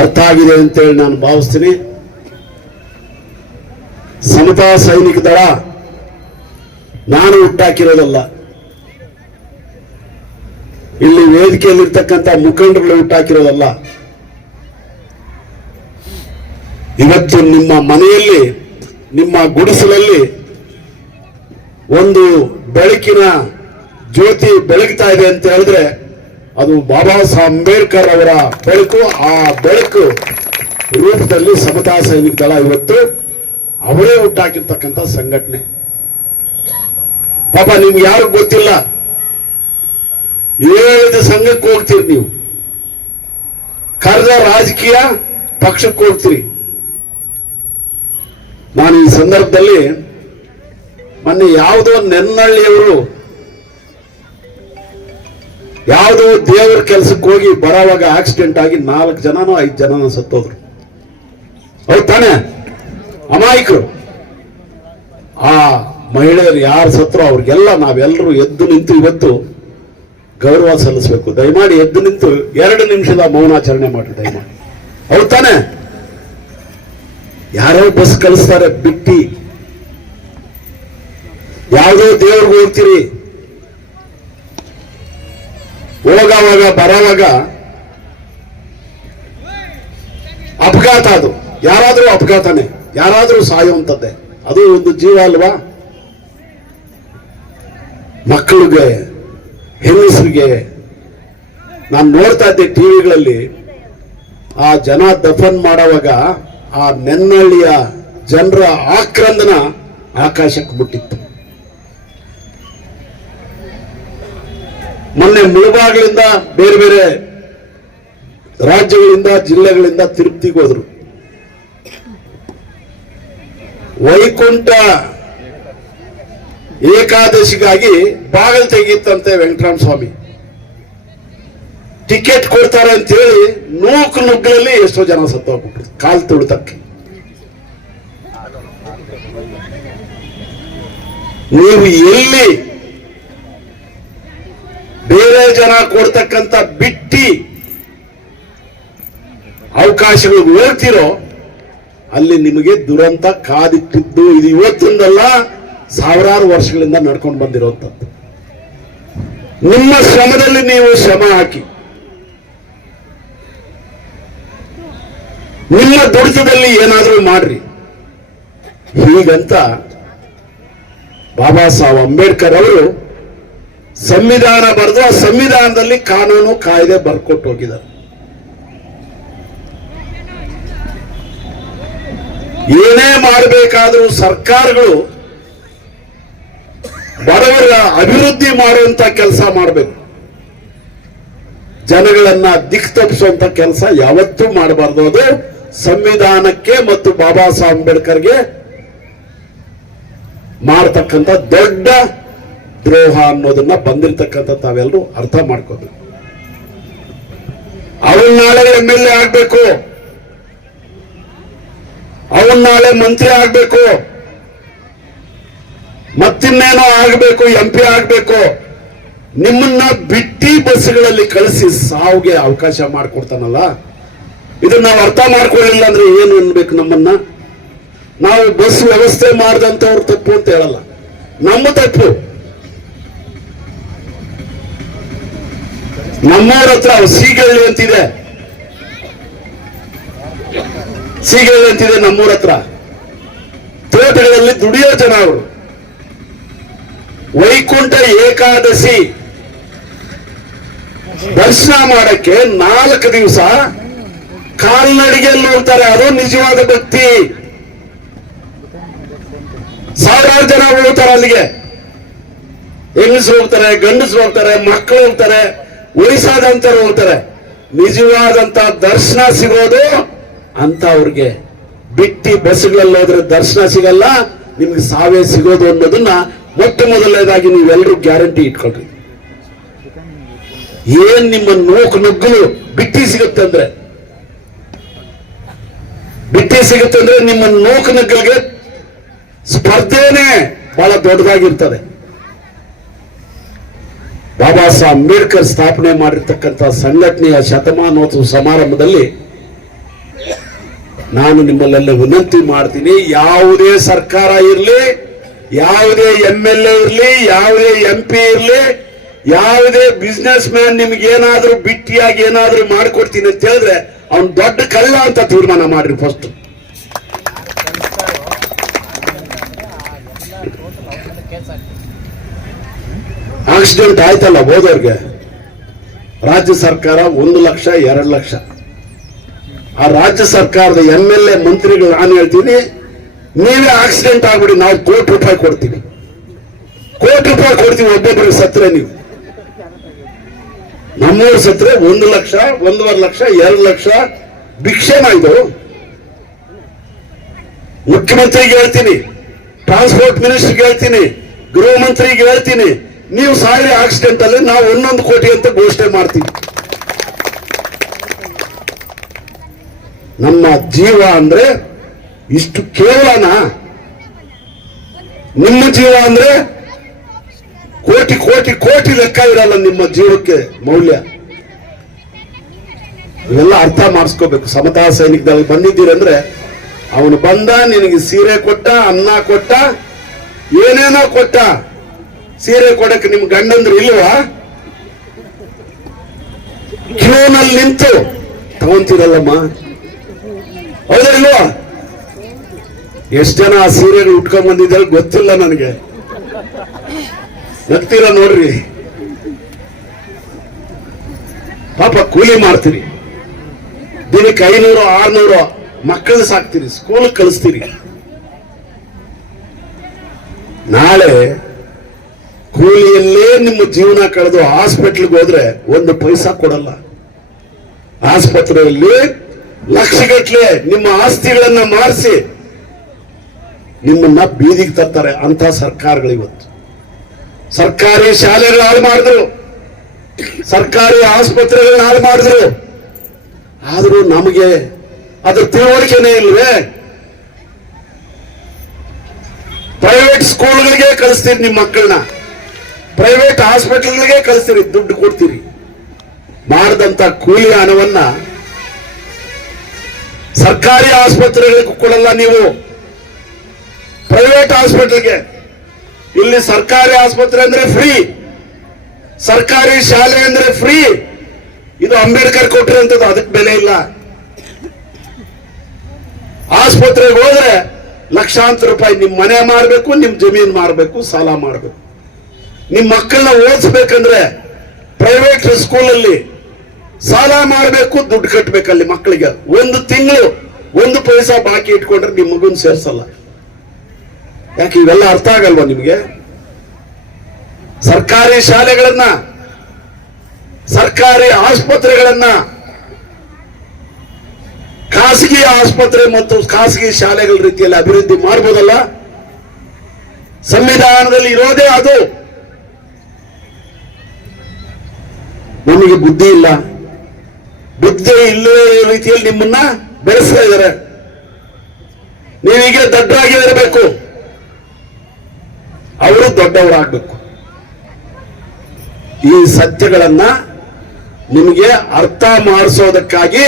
ಅರ್ಥ ಆಗಿದೆ ಅಂತೇಳಿ ನಾನು ಭಾವಿಸ್ತೀನಿ. ಸಮತಾ ಸೈನಿಕ ದಳ ನಾನು ಹುಟ್ಟಾಕಿರೋದಲ್ಲ, ಇಲ್ಲಿ ವೇದಿಕೆಯಲ್ಲಿರ್ತಕ್ಕಂಥ ಮುಖಂಡರುಗಳು ಹುಟ್ಟಾಕಿರೋದಲ್ಲ. ಇವತ್ತು ನಿಮ್ಮ ಮನೆಯಲ್ಲಿ, ನಿಮ್ಮ ಗುಡಿಸಲಲ್ಲಿ ಒಂದು ಬೆಳಕಿನ ಜ್ಯೋತಿ ಬೆಳಗ್ತಾ ಇದೆ ಅಂತ ಹೇಳಿದ್ರೆ ಅದು ಬಾಬಾ ಸಾಹೇಬ್ ಅಂಬೇಡ್ಕರ್ ಅವರ ಬೆಳಕು. ಆ ಬೆಳಕು ರೂಪದಲ್ಲಿ ಸಮತಾ ಸೈನಿಕ ದಳ ಇವತ್ತು ಅವರೇ ಹುಟ್ಟಾಕಿರ್ತಕ್ಕಂಥ ಸಂಘಟನೆ. ಪಾಪ ನಿಮ್ಗೆ ಯಾರು ಗೊತ್ತಿಲ್ಲ, ಹೇಳಿದ ಸಂಘಕ್ಕೆ ಹೋಗ್ತೀರಿ, ನೀವು ಕರೆದ ರಾಜಕೀಯ ಪಕ್ಷಕ್ಕೆ ಹೋಗ್ತೀರಿ. ನಾನು ಈ ಸಂದರ್ಭದಲ್ಲಿ ಮೊನ್ನೆ ಯಾವುದೋ ನೆನ್ನಳ್ಳಿಯವರು ಯಾವುದೋ ದೇವರ ಕೆಲಸಕ್ಕೆ ಹೋಗಿ ಬರೋವಾಗ ಆಕ್ಸಿಡೆಂಟ್ ಆಗಿ 4 ಜನನೋ 5 ಜನನೋ ಸತ್ತೋದ್ರು. ಹೌದು ತಾನೆ? ಅಮಾಯಕರು. ಆ ಮಹಿಳೆಯರು ಯಾರು ಸತ್ರೋ ಅವ್ರಿಗೆಲ್ಲ ನಾವೆಲ್ಲರೂ ಎದ್ದು ನಿಂತು ಇವತ್ತು ಗೌರವ ಸಲ್ಲಿಸಬೇಕು. ದಯಮಾಡಿ ಎದ್ದು ನಿಂತು 2 ನಿಮಿಷದ ಮೌನಾಚರಣೆ ಮಾಡಿ ದಯಮಾಡಿ. ಹೌದು ತಾನೆ? ಯಾರೋ ಬಸ್ ಕಳಿಸ್ತಾರೆ ಬಿಟ್ಟಿ, ಯಾವುದೋ ದೇವ್ರಿಗೆ ಹೋಗ್ತೀರಿ, ಹೋಗವಾಗ ಬರೋವಾಗ ಅಪಘಾತ. ಅದು ಯಾರಾದ್ರೂ ಅಪಘಾತನೇ, ಯಾರಾದ್ರೂ ಸಾಯುವಂಥದ್ದೇ. ಅದು ಒಂದು ಜೀವ ಅಲ್ವಾ? ಮಕ್ಕಳಿಗೆ, ಹೆಂಗಸರಿಗೆ ನಾನು ನೋಡ್ತಾ ಇದ್ದೆ ಟಿವಿಗಳಲ್ಲಿ, ಆ ಜನ ದಫನ್ ಮಾಡುವಾಗ ಆ ನೆನ್ನಳ್ಳಿಯ ಜನರ ಆಕ್ರಂದನ ಆಕಾಶಕ್ಕೆ ಮುಟ್ಟಿತ್ತು. ಮೊನ್ನೆ ಮುಳಬಾಗಿಲಿಂದ ಬೇರೆ ಬೇರೆ ರಾಜ್ಯಗಳಿಂದ, ಜಿಲ್ಲೆಗಳಿಂದ ತಿರುಪತಿಗೆ ಹೋದ್ರು. ವೈಕುಂಠ ಏಕಾದಶಿಗಾಗಿ ಬಾಗಿಲು ತೆಗೀತಂತೆ ವೆಂಕಟರಾಮ ಸ್ವಾಮಿ. ಟಿಕೆಟ್ ಕೊಡ್ತಾರೆ ಅಂತ ಹೇಳಿ ನುಗ್ಗಲಲ್ಲಿ ಎಷ್ಟೋ ಜನ ಸತ್ತೋಗ್ಬಿಟ್ರು ಕಾಲ್ ತುಳಿತಕ್ಕೆ. ನೀವು ಎಲ್ಲಿ ಬೇರೆ ಜನ ಕೊಡ್ತಕ್ಕಂಥ ಬಿಟ್ಟಿ ಅವಕಾಶಗಳು ಹೋಗ್ತಿರೋ ಅಲ್ಲಿ ನಿಮಗೆ ದುರಂತ ಕಾದಿಟ್ಟಿದ್ದು. ಇದು ಇವತ್ತಿಂದಲ್ಲ, ಸಾವಿರಾರು ವರ್ಷಗಳಿಂದ ನಡ್ಕೊಂಡು ಬಂದಿರುವಂಥದ್ದು. ನಿಮ್ಮ ಶ್ರಮದಲ್ಲಿ ನೀವು ಶ್ರಮ ಹಾಕಿ, ನಿಮ್ಮ ದುಡಿತದಲ್ಲಿ ಏನಾದರೂ ಮಾಡ್ರಿ. ಹೀಗಂತ ಬಾಬಾ ಸಾಹೇಬ್ ಅಂಬೇಡ್ಕರ್ ಅವರು ಸಂವಿಧಾನ ಬರೆದು ಆ ಸಂವಿಧಾನದಲ್ಲಿ ಕಾನೂನು ಕಾಯ್ದೆ ಬರ್ಕೊಟ್ಟು ಹೋಗಿದ್ದಾರೆ. ಏನೇ ಮಾಡಬೇಕಾದ್ರೂ ಸರ್ಕಾರಗಳು ಬಡವರ ಅಭಿವೃದ್ಧಿ ಮಾಡುವಂತ ಕೆಲಸ ಮಾಡಬೇಕು. ಜನಗಳನ್ನ ದಿಕ್ಕು ತಪ್ಪಿಸುವಂತ ಕೆಲಸ ಯಾವತ್ತೂ ಮಾಡಬಾರ್ದು. ಅದು ಸಂವಿಧಾನಕ್ಕೆ ಮತ್ತು ಬಾಬಾ ಸಾಹೇಬ್ ಅಂಬೇಡ್ಕರ್ಗೆ ಮಾಡತಕ್ಕಂಥ ದೊಡ್ಡ ದ್ರೋಹ ಅನ್ನೋದನ್ನ ಬಂದಿರತಕ್ಕಂಥ ತಾವೆಲ್ಲರೂ ಅರ್ಥ ಮಾಡ್ಕೋಬೇಕು. ಅವನ್ ನಾಳೆ MLA ಆಗ್ಬೇಕು, ಅವನ್ ನಾಳೆ ಮಂತ್ರಿ ಆಗ್ಬೇಕು, ಮತ್ತಿನ್ನೇನೋ ಆಗ್ಬೇಕು, MP ಆಗ್ಬೇಕು. ನಿಮ್ಮನ್ನ ಬಿಟ್ಟಿ ಬಸ್ಗಳಲ್ಲಿ ಕಳಿಸಿ ಸಾವಿಗೆ ಅವಕಾಶ ಮಾಡಿಕೊಡ್ತಾನಲ್ಲ, ಇದನ್ನ ನಾವು ಅರ್ಥ ಮಾಡ್ಕೊಳ್ಳಿಲ್ಲ ಅಂದ್ರೆ ಏನು ಅನ್ಬೇಕು ನಮ್ಮನ್ನ? ನಾವು ಬಸ್ ವ್ಯವಸ್ಥೆ ಮಾಡಿದಂಥವ್ರು ತಪ್ಪು ಅಂತ ಹೇಳಲ್ಲ, ನಮ್ಮ ತಪ್ಪು. ನಮ್ಮೂರ ಹತ್ರ ಸೀಗಳ್ಳಿ ಅಂತಿದೆ, ಸೀಗಳ್ಳಿ ಅಂತಿದೆ ನಮ್ಮೂರ ಹತ್ರ. ತೋಟಗಳಲ್ಲಿ ದುಡಿಯೋ ಜನ ಅವರು. ವೈಕುಂಠ ಏಕಾದಶಿ ದರ್ಶನ ಮಾಡಕ್ಕೆ 4 ದಿವಸ ಕಾಲ್ನಡಿಗೆಯಲ್ಲಿ ಹೋಗ್ತಾರೆ. ಅದು ನಿಜವಾದ ಭಕ್ತಿ. ಸಾವಿರಾರು ಜನ ಹೋಗ್ತಾರೆ ಅಲ್ಲಿಗೆ. ಹೆಂಗಸರು ಹೋಗ್ತಾರೆ, ಗಂಡಸರು ಹೋಗ್ತಾರೆ, ಮಕ್ಕಳು ಹೋಗ್ತಾರೆ, ವಯಸ್ಸಾದಂತರು ಹೋಗ್ತಾರೆ. ನಿಜವಾದಂತ ದರ್ಶನ ಸಿಗೋದು ಅಂತ ಅವ್ರಿಗೆ. ಬಿಟ್ಟಿ ಬಸ್ಗಳಲ್ಲಿ ಹೋದ್ರೆ ದರ್ಶನ ಸಿಗಲ್ಲ, ನಿಮ್ಗೆ ಸಾವೇ ಸಿಗೋದು ಅನ್ನೋದನ್ನ ಮೊಟ್ಟ ಮೊದಲನೇದಾಗಿ ನೀವೆಲ್ಲರೂ ಗ್ಯಾರಂಟಿ ಇಟ್ಕೊಳ್ರಿ. ಏನ್ ನಿಮ್ಮ ನುಗ್ಗಲು ಬಿಟ್ಟಿ ಸಿಗುತ್ತೆ ಅಂದ್ರೆ, ಬಿಟ್ಟಿ ಸಿಗುತ್ತೆ ಅಂದ್ರೆ ನಿಮ್ಮ ನುಗ್ಗಲಿಗೆ ಸ್ಪರ್ಧೆನೇ ಬಹಳ ದೊಡ್ಡದಾಗಿರ್ತದೆ. ಬಾಬಾ ಸಾಹೇಬ್ ಅಂಬೇಡ್ಕರ್ ಸ್ಥಾಪನೆ ಮಾಡಿರ್ತಕ್ಕಂಥ ಸಂಘಟನೆಯ ಶತಮಾನೋತ್ಸವ ಸಮಾರಂಭದಲ್ಲಿ ನಾನು ನಿಮ್ಮಲ್ಲೆಲ್ಲ ವಿನಂತಿ ಮಾಡ್ತೀನಿ, ಯಾವುದೇ ಸರ್ಕಾರ ಇರಲಿ, ಯಾವುದೇ MLA ಇರಲಿ, ಯಾವುದೇ MP ಇರಲಿ, ಯಾವುದೇ ಬಿಸ್ನೆಸ್ ಮ್ಯಾನ್ ನಿಮ್ಗೆ ಏನಾದ್ರೂ ಬಿಟ್ಟಿಯಾಗಿ ಏನಾದ್ರೂ ಮಾಡ್ಕೊಡ್ತೀನಿ ಅಂತ ಹೇಳಿದ್ರೆ ಅವ್ನು ದೊಡ್ಡ ಕಳ್ಳ ಅಂತ ತೀರ್ಮಾನ ಮಾಡ್ರಿ. ಫಸ್ಟ್ ಆಕ್ಸಿಡೆಂಟ್ ಆಯ್ತಲ್ಲ ಹೋದವ್ರಿಗೆ ರಾಜ್ಯ ಸರ್ಕಾರ 1 ಲಕ್ಷ 2 ಲಕ್ಷ, ಆ ರಾಜ್ಯ ಸರ್ಕಾರದ MLA ಮಂತ್ರಿಗಳು ನಾನು ಹೇಳ್ತೀನಿ, ನೀವೇ ಆಕ್ಸಿಡೆಂಟ್ ಆಗ್ಬಿಡಿ, ನಾವು ₹1,00,00,000 ಕೊಡ್ತೀವಿ, ₹1,00,00,000 ಕೊಡ್ತೀವಿ ಒಬ್ಬೊಬ್ಬರಿಗೆ ಸತ್ರೆ. ನೀವು ನಮ್ಮೂರು ಸತ್ರೆ 1 ಲಕ್ಷ 1.5 ಲಕ್ಷ 2 ಲಕ್ಷ ಭಿಕ್ಷೆನ ಇದು. ಮುಖ್ಯಮಂತ್ರಿಗೆ ಹೇಳ್ತೀನಿ, ಟ್ರಾನ್ಸ್ಪೋರ್ಟ್ ಮಿನಿಸ್ಟರ್ಗೆ ಹೇಳ್ತೀನಿ, ಗೃಹ ಮಂತ್ರಿಗೆ ಹೇಳ್ತೀನಿ, ನೀವು ಸಾರಿ ಆಕ್ಸಿಡೆಂಟ್ ಅಲ್ಲಿ ನಾವು 1 ಕೋಟಿ ಅಂತ ಘೋಷಣೆ ಮಾಡ್ತೀವಿ. ನಮ್ಮ ಜೀವ ಅಂದ್ರೆ ಇಷ್ಟು ಕೇವಲನಾ? ನಿಮ್ಮ ಜೀವ ಅಂದ್ರೆ ಕೋಟಿ ಕೋಟಿ ಕೋಟಿ ಲೆಕ್ಕ ಇರಲ್ಲ ನಿಮ್ಮ ಜೀವಕ್ಕೆ ಮೌಲ್ಯ. ಇವೆಲ್ಲ ಅರ್ಥ ಮಾಡಿಸ್ಕೋಬೇಕು. ಸಮತಾ ಸೈನಿಕದಲ್ಲಿ ಬಂದಿದ್ದೀರಂದ್ರೆ ಅವನು ಬಂದ, ನಿನಗೆ ಸೀರೆ ಕೊಟ್ಟ, ಅನ್ನ ಕೊಟ್ಟ, ಏನೇನೋ ಕೊಟ್ಟ, ಸೀರೆ ಕೊಡಕ್ಕೆ ನಿಮ್ ಗಂಡಂದ್ರು ಇಲ್ವಾ? ಕ್ಯೂನಲ್ಲಿ ನಿಂತು ತಗೊಂತೀರಲ್ಲಮ್ಮ, ಹೌದಿಲ್ವಾ? ಎಷ್ಟು ಜನ ಆ ಸೀರೆಗಳು ಉಟ್ಕೊಂಡ್ ಬಂದಿದ್ದಾರೆ ಗೊತ್ತಿಲ್ಲ ನನಗೆ, ನಗ್ತೀರ ನೋಡ್ರಿ. ಪಾಪ ಕೂಲಿ ಮಾಡ್ತೀರಿ, ದಿನಕ್ಕೆ 500 600 ಮಕ್ಕಳು ಸಾಕ್ತೀರಿ, ಸ್ಕೂಲ್ ಕಳಿಸ್ತೀರಿ. ನಾಳೆ ಕೂಲಿಯಲ್ಲೇ ನಿಮ್ಮ ಜೀವನ ಕಳೆದು ಹಾಸ್ಪಿಟ್ಲ್ಗೆ ಹೋದ್ರೆ 1 ಪೈಸಾ ಕೊಡಲ್ಲ. ಆಸ್ಪತ್ರೆಯಲ್ಲಿ ಲಕ್ಷಗಟ್ಟಲೆ ನಿಮ್ಮ ಆಸ್ತಿಗಳನ್ನ ಮಾರಿಸಿ ನಿಮ್ಮನ್ನ ಬೀದಿಗೆ ತರ್ತಾರೆ ಅಂತ ಸರ್ಕಾರಗಳು ಇವತ್ತು. ಸರ್ಕಾರಿ ಶಾಲೆಗಳು ಹಾಳು ಮಾಡಿದ್ರು, ಸರ್ಕಾರಿ ಆಸ್ಪತ್ರೆಗಳನ್ನ ಹಾಳು ಮಾಡಿದ್ರು. ಆದ್ರೂ ನಮಗೆ ಅದ್ರ ತಿಳುವಳಿಕೆನೇ ಇಲ್ವೇ? ಪ್ರೈವೇಟ್ ಸ್ಕೂಲ್ಗಳಿಗೆ ಕಳಿಸ್ತೀರಿ ನಿಮ್ಮ ಮಕ್ಕಳನ್ನ, ಪ್ರೈವೇಟ್ ಹಾಸ್ಪಿಟಲ್ಗಳಿಗೆ ಕಳಿಸ್ತೀರಿ, ದುಡ್ಡು ಕೊಡ್ತೀರಿ. ಮಾಡಿದಂತ ಕೂಲಿ ಹಣವನ್ನ ಸರ್ಕಾರಿ ಆಸ್ಪತ್ರೆಗಳಿಗೆ ಕೊಡಲ್ಲ ನೀವು, ಪ್ರೈವೇಟ್ ಹಾಸ್ಪಿಟಲ್ಗೆ. ಇಲ್ಲಿ ಸರ್ಕಾರಿ ಆಸ್ಪತ್ರೆ ಅಂದ್ರೆ ಫ್ರೀ, ಸರ್ಕಾರಿ ಶಾಲೆ ಅಂದ್ರೆ ಫ್ರೀ. ಇದು ಅಂಬೇಡ್ಕರ್ ಕೊಟ್ಟಿರೋಂಥದ್ದು, ಅದಕ್ಕೆ ಬೆಲೆ ಇಲ್ಲ. ಆಸ್ಪತ್ರೆಗೆ ಹೋದ್ರೆ ಲಕ್ಷಾಂತರ ರೂಪಾಯಿ ನಿಮ್ ಮನೆ ಮಾರಬೇಕು, ನಿಮ್ ಜಮೀನ್ ಮಾರಬೇಕು, ಸಾಲ ಮಾಡಬೇಕು. ನಿಮ್ ಮಕ್ಕಳನ್ನ ಓದಿಸ್ಬೇಕಂದ್ರೆ ಪ್ರೈವೇಟ್ ಸ್ಕೂಲಲ್ಲಿ ಸಾಲ ಮಾಡಬೇಕು, ದುಡ್ಡು ಕಟ್ಟಬೇಕಲ್ಲಿ ಮಕ್ಕಳಿಗೆ. 1 ತಿಂಗಳು 1 ಪೈಸಾ ಬಾಕಿ ಇಟ್ಕೊಂಡ್ರೆ ನಿಮ್ ಮಗುನ್ ಸೇರ್ಸಲ್ಲ. ಯಾಕೆ ಇವೆಲ್ಲ ಅರ್ಥ ಆಗಲ್ವಾ ನಿಮ್ಗೆ? ಸರ್ಕಾರಿ ಶಾಲೆಗಳನ್ನ, ಸರ್ಕಾರಿ ಆಸ್ಪತ್ರೆಗಳನ್ನ, ಖಾಸಗಿ ಆಸ್ಪತ್ರೆ ಮತ್ತು ಖಾಸಗಿ ಶಾಲೆಗಳ ರೀತಿಯಲ್ಲಿ ಅಭಿವೃದ್ಧಿ ಮಾಡಬಹುದಲ್ಲ? ಸಂವಿಧಾನದಲ್ಲಿ ಇರೋದೇ ಅದು. ನಮಗೆ ಬುದ್ಧಿ ಇಲ್ಲ, ಬುದ್ಧಿ ಇಲ್ಲದ ರೀತಿಯಲ್ಲಿ ನಿಮ್ಮನ್ನ ಬೆಳೆಸ್ತಾ ಇದ್ದಾರೆ. ನೀವೀಗ ದೊಡ್ಡರಾಗಿರಬೇಕು, ಅವರು ದೊಡ್ಡವರಾಗಬೇಕು. ಈ ಸತ್ಯಗಳನ್ನ ನಿಮಗೆ ಅರ್ಥ ಮಾಡಿಸೋದಕ್ಕಾಗಿ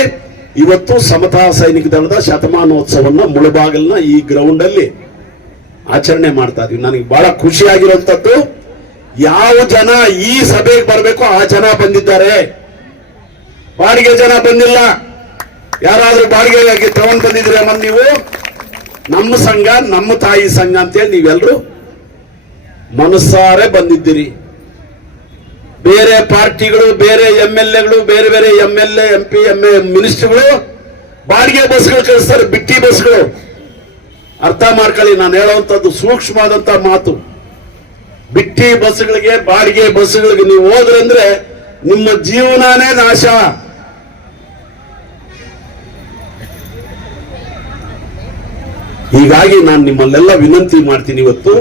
ಇವತ್ತು ಸಮತಾ ಸೈನಿಕ ದಳದ ಶತಮಾನೋತ್ಸವನ್ನ ಮುಳಬಾಗಲ್ನ ಈ ಗ್ರೌಂಡ್ ಅಲ್ಲಿ ಆಚರಣೆ ಮಾಡ್ತಾ ಇದೀವಿ. ನನಗೆ ಬಹಳ ಖುಷಿಯಾಗಿರುವಂತದ್ದು, ಯಾವ ಜನ ಈ ಸಭೆಗೆ ಬರಬೇಕು ಆ ಜನ ಬಂದಿದ್ದಾರೆ, ಬಾಡಿಗೆ ಜನ ಬಂದಿಲ್ಲ. ಯಾರಾದ್ರೂ ಬಾಡಿಗೆ ತಗೊಂಡ್ ಬಂದಿದ್ರೆ ನೀವು ನಮ್ಮ ಸಂಘ, ನಮ್ಮ ತಾಯಿ ಸಂಘ ಅಂತೇಳಿ ನೀವೆಲ್ಲರೂ ಮನಸ್ಸಾರೆ ಬಂದಿದ್ದೀರಿ. ಬೇರೆ ಪಾರ್ಟಿಗಳು, ಬೇರೆ MLAಗಳು, ಬೇರೆ ಬೇರೆ MLA MP ಮಿನಿಸ್ಟರ್ಗಳು ಬಾಡಿಗೆ ಬಸ್ಗಳು ಕಳಿಸ್ತಾರೆ, ಬಿಟ್ಟಿ ಬಸ್ಗಳು. ಅರ್ಥ ಮಾಡ್ಕೊಳ್ಳಿ, ನಾನು ಹೇಳುವಂತದ್ದು ಸೂಕ್ಷ್ಮವಾದಂತ ಮಾತು. ಬಿಟ್ಟಿ ಬಸ್ಗಳಿಗೆ, ಬಾಡಿಗೆ ಬಸ್ಗಳಿಗೆ ನೀವು ಹೋದ್ರಂದ್ರೆ ನಿಮ್ಮ ಜೀವನನೇ ನಾಶ. ಹೀಗಾಗಿ ನಾನು ನಿಮ್ಮಲ್ಲೆಲ್ಲ ವಿನಂತಿ ಮಾಡ್ತೀನಿ, ಇವತ್ತು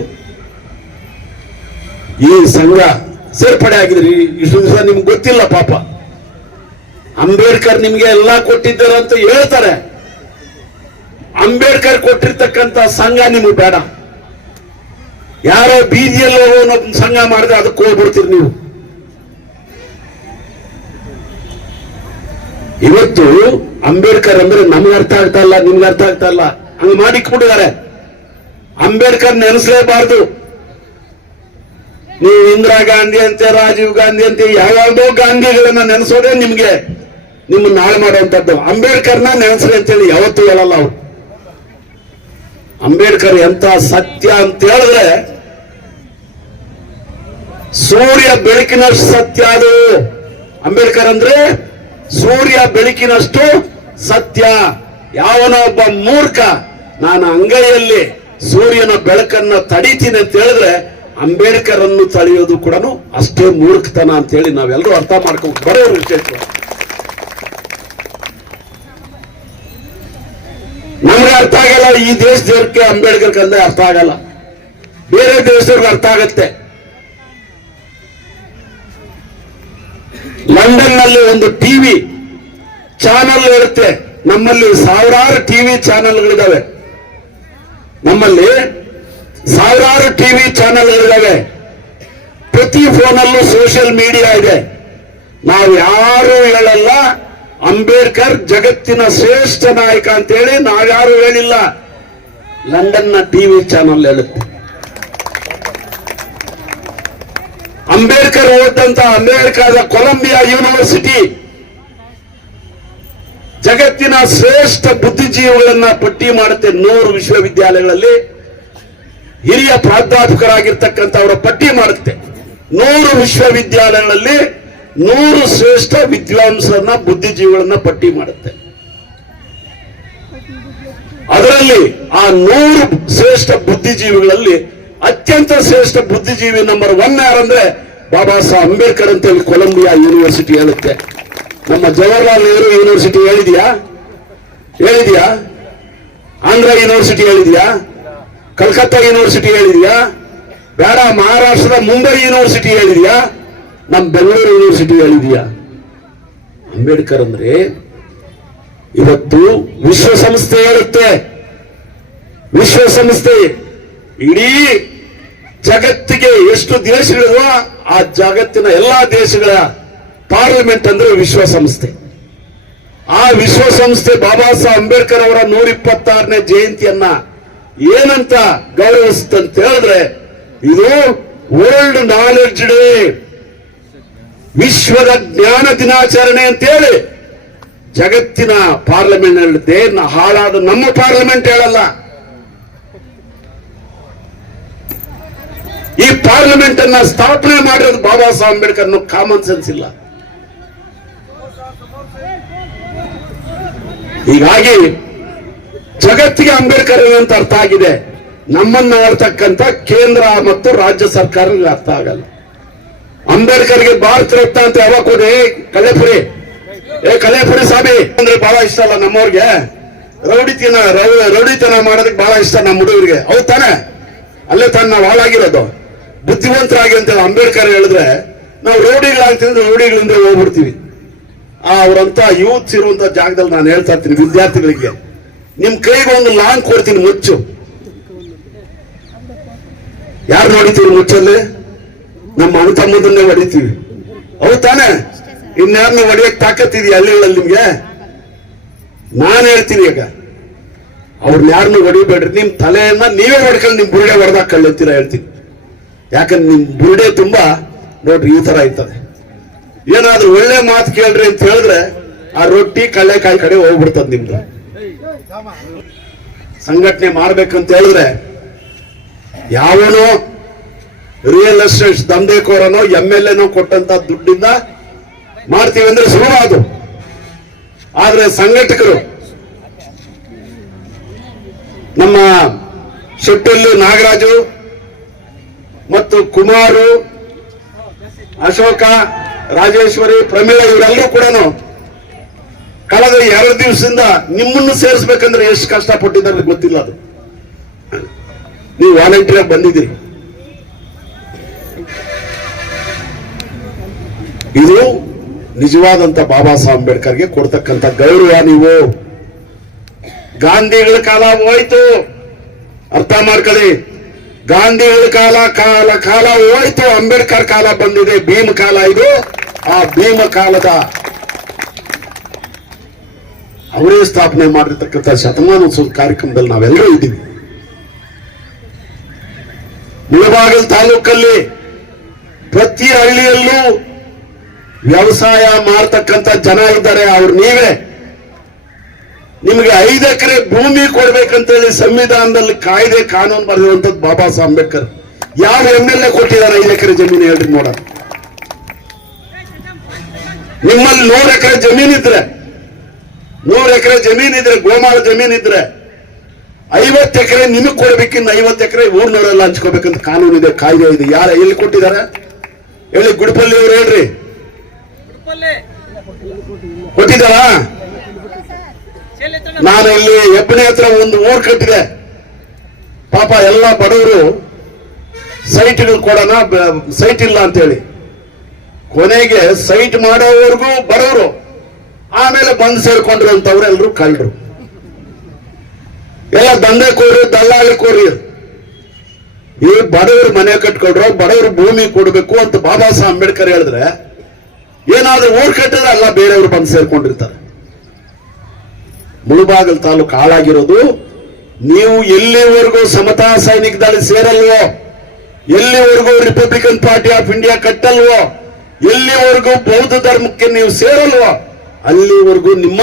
ಈ ಸಂಘ ಸೇರ್ಪಡೆ ಆಗಿದ್ರಿ. ಇಷ್ಟು ದಿವಸ ನಿಮ್ಗೆ ಗೊತ್ತಿಲ್ಲ ಪಾಪ, ಅಂಬೇಡ್ಕರ್ ನಿಮ್ಗೆ ಎಲ್ಲ ಕೊಟ್ಟಿದ್ದಾರೆ ಅಂತ ಹೇಳ್ತಾರೆ. ಅಂಬೇಡ್ಕರ್ ಕೊಟ್ಟಿರ್ತಕ್ಕಂಥ ಸಂಘ ನಿಮಗೆ ಬೇಡ. ಯಾರೋ ಬೀದಿಯಲ್ಲಿ ಹೋಗೋ ಸಂಘ ಮಾಡಿದ್ರೆ ಅದಕ್ಕೆ ಹೋಗ್ಬಿಡ್ತೀರಿ ನೀವು. ಇವತ್ತು ಅಂಬೇಡ್ಕರ್ ಅಂದ್ರೆ ನಮ್ಗೆ ಅರ್ಥ ಆಗ್ತಾ ಇಲ್ಲ, ನಿಮ್ಗೆ ಅರ್ಥ ಆಗ್ತಾ ಇಲ್ಲ, ಹಂಗ ಮಾಡಿಕ್ಬಿಟ್ಟಿದ್ದಾರೆ. ಅಂಬೇಡ್ಕರ್ ನೆನೆಸಲೇಬಾರ್ದು. ನೀವು ಇಂದಿರಾ ಗಾಂಧಿ ಅಂತೆ, ರಾಜೀವ್ ಗಾಂಧಿ ಅಂತೆ, ಯಾವ್ಯಾವ್ದೋ ಗಾಂಧಿಗಳನ್ನ ನೆನೆಸೋದೇ ನಿಮ್ಗೆ ನಿಮ್ಮನ್ನ ಹಾಳು ಮಾಡುವಂತದ್ದು. ಅಂಬೇಡ್ಕರ್ನ ನೆನೆಸ್ರಿ ಅಂತೇಳಿ ಯಾವತ್ತೂ ಹೇಳಲ್ಲ ಅವ್ರು. ಅಂಬೇಡ್ಕರ್ ಎಂತ ಸತ್ಯ ಅಂತ ಹೇಳಿದ್ರೆ ಸೂರ್ಯ ಬೆಳಕಿನಷ್ಟು ಸತ್ಯ ಅದು. ಅಂಬೇಡ್ಕರ್ ಅಂದ್ರೆ ಸೂರ್ಯ ಬೆಳಕಿನಷ್ಟು ಸತ್ಯ. ಯಾವನೋ ಒಬ್ಬ ಮೂರ್ಖ ನಾನು ಅಂಗೈಯಲ್ಲಿ ಸೂರ್ಯನ ಬೆಳಕನ್ನ ತಡೀತೀನಿ ಅಂತ ಹೇಳಿದ್ರೆ ಅಂಬೇಡ್ಕರ್ ಅನ್ನು ತಡೆಯೋದು ಕೂಡ ಅಷ್ಟೇ ಮೂರ್ಖತನ ಅಂತ ಹೇಳಿ ನಾವೆಲ್ಲರೂ ಅರ್ಥ ಮಾಡ್ಕೊಂಡು ಬರೋರು ವಿಶೇಷ. ನಮ್ಗೆ ಅರ್ಥ ಆಗಲ್ಲ, ಈ ದೇಶದವ್ರಿಗೆ ಅಂಬೇಡ್ಕರ್ ಕಂದ್ರೆ ಅರ್ಥ ಆಗಲ್ಲ, ಬೇರೆ ದೇಶದವ್ರಿಗೆ ಅರ್ಥ ಆಗತ್ತೆ. ಲಂಡನ್ ನಲ್ಲಿ ಒಂದು ಟಿವಿ ಚಾನಲ್ ಇರುತ್ತೆ, ನಮ್ಮಲ್ಲಿ ಸಾವಿರಾರು ಟಿವಿ ಚಾನಲ್ಗಳಿದಾವೆ. ನಮ್ಮಲ್ಲಿ ಸಾವಿರಾರು ಟಿವಿ ಚಾನಲ್ಗಳಿದಾವೆ. ಪ್ರತಿ ಫೋನಲ್ಲೂ ಸೋಷಿಯಲ್ ಮೀಡಿಯಾ ಇದೆ. ನಾವು ಯಾರು ಹೇಳಲ್ಲ ಅಂಬೇಡ್ಕರ್ ಜಗತ್ತಿನ ಶ್ರೇಷ್ಠ ನಾಯಕ ಅಂತೇಳಿ ನಾವ್ಯಾರು ಹೇಳಿಲ್ಲ. ಲಂಡನ್ನ ಟಿವಿ ಚಾನಲ್ ಹೇಳುತ್ತೆ. ಅಂಬೇಡ್ಕರ್ ಓದಂತ ಅಮೆರಿಕಾದ ಕೊಲಂಬಿಯಾ ಯೂನಿವರ್ಸಿಟಿ ಜಗತ್ತಿನ ಶ್ರೇಷ್ಠ ಬುದ್ಧಿಜೀವಿಗಳನ್ನ ಪಟ್ಟಿ ಮಾಡುತ್ತೆ. 100 ವಿಶ್ವವಿದ್ಯಾಲಯಗಳಲ್ಲಿ ಹಿರಿಯ ಪ್ರಾಧ್ಯಾಪಕರಾಗಿರ್ತಕ್ಕಂಥವರ ಪಟ್ಟಿ ಮಾಡುತ್ತೆ. 100 ವಿಶ್ವವಿದ್ಯಾಲಯಗಳಲ್ಲಿ 100 ಶ್ರೇಷ್ಠ ವಿದ್ವಾಂಸರನ್ನ ಬುದ್ಧಿಜೀವಿಗಳನ್ನ ಪಟ್ಟಿ ಮಾಡುತ್ತೆ. ಅದರಲ್ಲಿ ಆ 100 ಶ್ರೇಷ್ಠ ಬುದ್ಧಿಜೀವಿಗಳಲ್ಲಿ ಅತ್ಯಂತ ಶ್ರೇಷ್ಠ ಬುದ್ಧಿಜೀವಿ ನಂಬರ್ 1 ಯಾರಂದ್ರೆ ಬಾಬಾ ಸಾಹೇಬ್ ಅಂಬೇಡ್ಕರ್ ಅಂತ ಹೇಳಿ ಕೊಲಂಬಿಯಾ ಯೂನಿವರ್ಸಿಟಿ ಹೇಳುತ್ತೆ. ನಮ್ಮ ಜವಾಹರ್ಲಾಲ್ ನೆಹರು ಯೂನಿವರ್ಸಿಟಿ ಹೇಳಿದ್ಯಾ? ಆಂಧ್ರ ಯೂನಿವರ್ಸಿಟಿ ಹೇಳಿದ್ಯಾ? ಕಲ್ಕತ್ತಾ ಯೂನಿವರ್ಸಿಟಿ ಹೇಳಿದ್ಯಾ? ಬೇಡ, ಮಹಾರಾಷ್ಟ್ರದ ಮುಂಬೈ ಯೂನಿವರ್ಸಿಟಿ ಹೇಳಿದ್ಯಾ? ನಮ್ಮ ಬೆಂಗಳೂರು ಯೂನಿವರ್ಸಿಟಿ ಹೇಳಿದ್ಯಾ? ಅಂಬೇಡ್ಕರ್ ಅಂದ್ರೆ ಇವತ್ತು ವಿಶ್ವಸಂಸ್ಥೆ ಹೇಳುತ್ತೆ. ವಿಶ್ವಸಂಸ್ಥೆ ಇಡೀ ಜಗತ್ತಿಗೆ ಎಷ್ಟು ದೇಶಗಳಿವೆ ಆ ಜಗತ್ತಿನ ಎಲ್ಲಾ ದೇಶಗಳ ಪಾರ್ಲಿಮೆಂಟ್ ಅಂದ್ರೆ ವಿಶ್ವಸಂಸ್ಥೆ. ಆ ವಿಶ್ವಸಂಸ್ಥೆ ಬಾಬಾ ಸಾಹೇಬ್ ಅಂಬೇಡ್ಕರ್ ಅವರ 126ನೇ ಜಯಂತಿಯನ್ನ ಏನಂತ ಗೌರವಿಸುತ್ತಂತ ಹೇಳಿದ್ರೆ ಇದು ವರ್ಲ್ಡ್ ನಾಲೆಡ್ಜ್ ಡೇ, ವಿಶ್ವದ ಜ್ಞಾನ ದಿನಾಚರಣೆ ಅಂತೇಳಿ ಜಗತ್ತಿನ ಪಾರ್ಲಿಮೆಂಟ್ ಹೇಳುತ್ತೆ. ಹಾಳಾದ ನಮ್ಮ ಪಾರ್ಲಿಮೆಂಟ್ ಹೇಳಲ್ಲ. ಈ ಪಾರ್ಲಿಮೆಂಟ್ ಅನ್ನ ಸ್ಥಾಪನೆ ಮಾಡಿರೋದು ಬಾಬಾ ಸಾಹೇಬ್ ಅಂಬೇಡ್ಕರ್. ಕಾಮನ್ ಸೆನ್ಸ್ ಇಲ್ಲ. ಹೀಗಾಗಿ ಜಗತ್ತಿಗೆ ಅಂಬೇಡ್ಕರ್ ಅಂತ ಅರ್ಥ ಆಗಿದೆ. ನಮ್ಮನ್ನ ಆಳ್ತಕ್ಕಂಥ ಕೇಂದ್ರ ಮತ್ತು ರಾಜ್ಯ ಸರ್ಕಾರಗಳಿಗೆ ಅರ್ಥ ಆಗಲ್ಲ. ಅಂಬೇಡ್ಕರ್ಗೆ ಭಾರತ ರತ್ನ ಅಂತ ಯಾವಾಗ ಹೋದೆ? ಕಲೇಪುರಿ ಸಾಬಿ ಅಂದ್ರೆ ಬಹಳ ಇಷ್ಟ ಅಲ್ಲ ನಮ್ಮವ್ರಿಗೆ. ರೌಡಿತನ ಮಾಡೋದಕ್ಕೆ ಬಹಳ ಇಷ್ಟ ನಮ್ಮ ಹುಡುಗರಿಗೆ. ಹೌದು ತಾನೆ? ಅಲ್ಲೇ ತಾನು ನಾವು ಹಾಳಾಗಿರೋದು. ಬುದ್ಧಿವಂತರಾಗಿ ಅಂತ ಅಂಬೇಡ್ಕರ್ ಹೇಳಿದ್ರೆ ನಾವು ರೌಡಿಗಳಾಗ್ತೀವಿ, ರೌಡಿಗಳಿಂದ ಹೋಗ್ಬಿಡ್ತೀವಿ. ಅವರಂತ ಯೂತ್ಸ್ ಇರುವಂತ ಜಾಗದಲ್ಲಿ ನಾನು ಹೇಳ್ತಾ ಇರ್ತೀನಿ ವಿದ್ಯಾರ್ಥಿಗಳಿಗೆ, ನಿಮ್ ಕೈಗೆ ಒಂದು ಲಾಂಗ್ ಕೊಡ್ತೀನಿ, ಮುಚ್ಚು. ಯಾರು ನೋಡಿತೀವಿ ಮುಚ್ಚಲ್ಲಿ? ನಮ್ಮ ಅಣ್ಣ ತಮ್ಮದನ್ನೇ ಹೊಡಿತೀವಿ. ಹೌದು ತಾನೆ? ಇನ್ಯಾರನ್ನ ಹೊಡಿಯಕ್ ತಾಕತ್ತಿದೆಯಾ ಹಳ್ಳಿಗಳಲ್ಲಿ ನಿಮ್ಗೆ? ನಾನು ಹೇಳ್ತೀನಿ ಈಗ, ಅವ್ರನ್ನ ಯಾರನ್ನು ಹೊಡಿಬೇಡ್ರಿ. ನಿಮ್ ತಲೆಯನ್ನ ನೀವೇ ಹೊಡ್ಕೊಂಡು ನಿಮ್ ಬುರುಡೆ ಹೊಡೆದಾಕೊಳ್ಳಿ ಅಂತೀರ ಹೇಳ್ತೀನಿ. ಯಾಕಂದ್ರೆ ನಿಮ್ ಬುರುಡೆ ತುಂಬಾ ನೋಡ್ರಿ ಈ ತರ ಆಯ್ತದೆ. ಏನಾದ್ರೂ ಒಳ್ಳೆ ಮಾತು ಕೇಳ್ರಿ ಅಂತ ಹೇಳಿದ್ರೆ ಆ ರೊಟ್ಟಿ ಕಳ್ಳೆಕಾಯಿ ಕಡೆ ಹೋಗ್ಬಿಡ್ತದ ನಿಮ್ದು. ಸಂಘಟನೆ ಮಾಡ್ಬೇಕಂತ ಹೇಳಿದ್ರೆ ಯಾವನೋ ರಿಯಲ್ ಎಸ್ಟೇಟ್ ದಂಧೆಕೋರನೋ MLA ಕೊಟ್ಟಂತ ದುಡ್ಡಿಂದ ಮಾಡ್ತೀವಿ ಅಂದ್ರೆ ಸುಲಭ ಅದು. ಆದ್ರೆ ಸಂಘಟಕರು ನಮ್ಮ ಶೆಟ್ಟಳ್ಳಿ ನಾಗರಾಜು ಮತ್ತು ಕುಮಾರು, ಅಶೋಕ, ರಾಜೇಶ್ವರಿ, ಪ್ರಮೀಳಾ ಇವರೆಲ್ಲರೂ ಕೂಡ ಕಳೆದ 2 ದಿವಸದಿಂದ ನಿಮ್ಮನ್ನು ಸೇರಿಸಬೇಕಂದ್ರೆ ಎಷ್ಟು ಕಷ್ಟಪಟ್ಟಿದ್ದಾರೆ ಗೊತ್ತಿಲ್ಲ. ಅದು ನೀವು ವಾಲಂಟಿಯರ್ ಆಗಿ ಬಂದಿದ್ದೀರಿ. ಇದು ನಿಜವಾದಂತ ಬಾಬಾ ಸಾಹೇಬ್ ಅಂಬೇಡ್ಕರ್ಗೆ ಕೊಡ್ತಕ್ಕಂಥ ಗೌರವ. ನೀವು ಗಾಂಧಿಗಳ ಕಾಲ ಹೋಯ್ತು, ಅರ್ಥ ಮಾಡ್ಕೊಳ್ಳಿ. ಗಾಂಧಿಗಳ ಕಾಲ ಹೋಯ್ತು, ಅಂಬೇಡ್ಕರ್ ಕಾಲ ಬಂದಿದೆ. ಭೀಮ ಕಾಲ ಇದು. ಆ ಭೀಮ ಕಾಲದ ಅವರೇ ಸ್ಥಾಪನೆ ಮಾಡಿರ್ತಕ್ಕಂಥ ಶತಮಾನೋತ್ಸವ ಕಾರ್ಯಕ್ರಮದಲ್ಲಿ ನಾವೆಲ್ಲರೂ ಇದ್ದೀವಿ. ಮುಳಬಾಗಿಲು ತಾಲೂಕಲ್ಲಿ ಪ್ರತಿ ಹಳ್ಳಿಯಲ್ಲೂ ವ್ಯವಸಾಯ ಮಾಡ್ತಕ್ಕಂಥ ಜನ ಇದ್ದಾರೆ. ಅವ್ರು ನೀವೇ. ನಿಮಗೆ 5 ಎಕರೆ ಭೂಮಿ ಕೊಡ್ಬೇಕಂತೇಳಿ ಸಂವಿಧಾನದಲ್ಲಿ ಕಾಯ್ದೆ ಕಾನೂನು ಬರೆದಿರುವಂತದ್ದು ಬಾಬಾ ಸಾಹೇಬ್ ಅಂಬೇಡ್ಕರ್. ಯಾವ MLA ಕೊಟ್ಟಿದ್ದಾರೆ 5 ಎಕರೆ ಜಮೀನು ಹೇಳ್ರಿ ನೋಡ. ನಿಮ್ಮಲ್ಲಿ 100 ಎಕರೆ ಜಮೀನಿದ್ರೆ 100 ಎಕರೆ ಜಮೀನಿದ್ರೆ ಗೋಮಾಳ ಜಮೀನಿದ್ರೆ 50 ಎಕರೆ ನಿಮಗ್ ಕೊಡ್ಬೇಕಿನ್ನ 50 ಎಕರೆ ಊರ್ನವರೆಲ್ಲ ಹಂಚ್ಕೋಬೇಕಂತ ಕಾನೂನು ಇದೆ, ಕಾಯ್ದೆ ಇದೆ. ಯಾರ ಎಲ್ಲಿ ಕೊಟ್ಟಿದ್ದಾರೆ ಹೇಳಿ? ಗುಡ್ಪಲ್ಲಿ ಅವ್ರು ಹೇಳ್ರಿ, ಕೊಟ್ಟಿದ್ದಾರ? ನಾನು ಇಲ್ಲಿ ಹೆಬ್ಬನೆ ಹತ್ರ ಒಂದು ಊರ್ ಕಟ್ಟಿದೆ. ಪಾಪ ಎಲ್ಲ ಬಡವರು ಸೈಟ್ಗಳು ಕೊಡೋಣ, ಸೈಟ್ ಇಲ್ಲ ಅಂತ ಹೇಳಿ ಕೊನೆಗೆ ಸೈಟ್ ಮಾಡೋವರೆಗೂ ಬರೋರು, ಆಮೇಲೆ ಬಂದು ಸೇರ್ಕೊಂಡ್ರು ಅಂತವ್ರು ಎಲ್ರು ಕಳ್ಳರು, ಎಲ್ಲ ದಂಧೆಕೋರಿ ದಲ್ಲಾಳಿ ಕೋರಿ. ಈ ಬಡವರು ಮನೆ ಕಟ್ಕೊಡ್ರು, ಬಡವರು ಭೂಮಿ ಕೊಡ್ಬೇಕು ಅಂತ ಬಾಬಾ ಸಾಹೇಬ್ ಅಂಬೇಡ್ಕರ್ ಹೇಳಿದ್ರೆ ಏನಾದ್ರೂ ಊರ್ ಕಟ್ಟಿದ್ರೆ ಎಲ್ಲ ಬೇರೆಯವರು ಬಂದು ಸೇರ್ಕೊಂಡಿರ್ತಾರೆ. ಮುಳಬಾಗಿಲು ತಾಲೂಕು ಹಾಳಾಗಿರೋದು ನೀವು ಎಲ್ಲಿವರೆಗೂ ಸಮತಾ ಸೈನಿಕ ದಳ ಸೇರಲ್ವೋ, ಎಲ್ಲಿವರೆಗೂ ರಿಪಬ್ಲಿಕನ್ ಪಾರ್ಟಿ ಆಫ್ ಇಂಡಿಯಾ ಕಟ್ಟಲ್ವೋ, ಎಲ್ಲಿವರೆಗೂ ಬೌದ್ಧ ಧರ್ಮಕ್ಕೆ ನೀವು ಸೇರಲ್ವೋ ಅಲ್ಲಿವರೆಗೂ ನಿಮ್ಮ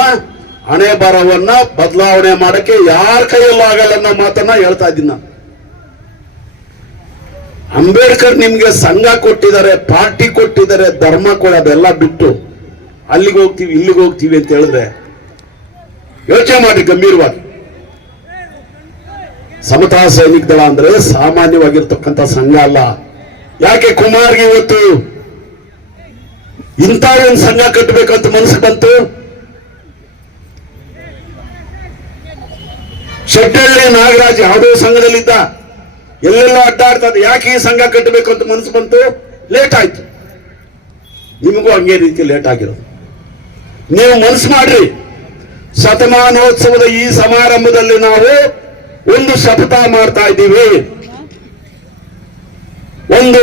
ಹಣೆ ಬರವನ್ನ ಬದಲಾವಣೆ ಮಾಡಕ್ಕೆ ಯಾರ ಕೈಯಲ್ಲೂ ಆಗಲ್ಲ ಅನ್ನೋ ಮಾತನ್ನ ಹೇಳ್ತಾ ಇದ್ದೀನಿ ನಾನು. ಅಂಬೇಡ್ಕರ್ ನಿಮ್ಗೆ ಸಂಘ ಕೊಟ್ಟಿದ್ದಾರೆ, ಪಾರ್ಟಿ ಕೊಟ್ಟಿದ್ದಾರೆ, ಧರ್ಮ ಕೊಡೋದೆಲ್ಲ ಬಿಟ್ಟು ಅಲ್ಲಿಗೆ ಹೋಗ್ತೀವಿ ಇಲ್ಲಿಗೆ ಹೋಗ್ತೀವಿ ಅಂತ ಹೇಳಿದ್ರೆ ಯೋಚನೆ ಮಾಡಿ ಗಂಭೀರವಾಗಿ. ಸಮತಾ ಸೈನಿಕ ದಳ ಅಂದ್ರೆ ಸಾಮಾನ್ಯವಾಗಿರ್ತಕ್ಕಂಥ ಸಂಘ ಅಲ್ಲ. ಯಾಕೆ ಕುಮಾರ್ಗೆ ಇವತ್ತು ಇಂಥ ಒಂದು ಸಂಘ ಕಟ್ಟಬೇಕಂತ ಮನಸ್ಸು ಬಂತು? ಶೆಟ್ಟಳ್ಳಿ ನಾಗರಾಜ್ ಯಾವುದೋ ಸಂಘದಲ್ಲಿದ್ದ, ಎಲ್ಲೆಲ್ಲೋ ಅಡ್ಡಾಡ್ತದೆ. ಯಾಕೆ ಈ ಸಂಘ ಕಟ್ಟಬೇಕು ಅಂತ ಮನಸ್ಸು ಬಂತು? ಲೇಟ್ ಆಯ್ತು. ನಿಮಗೂ ಹಂಗೆ ರೀತಿ ಲೇಟ್ ಆಗಿರೋದು. ನೀವು ಮನಸ್ಸು ಮಾಡ್ರಿ. ಶತಮಾನೋತ್ಸವದ ಈ ಸಮಾರಂಭದಲ್ಲಿ ನಾವು ಒಂದು ಶಪಥ ಮಾಡ್ತಾ ಇದ್ದೀವಿ, ಒಂದು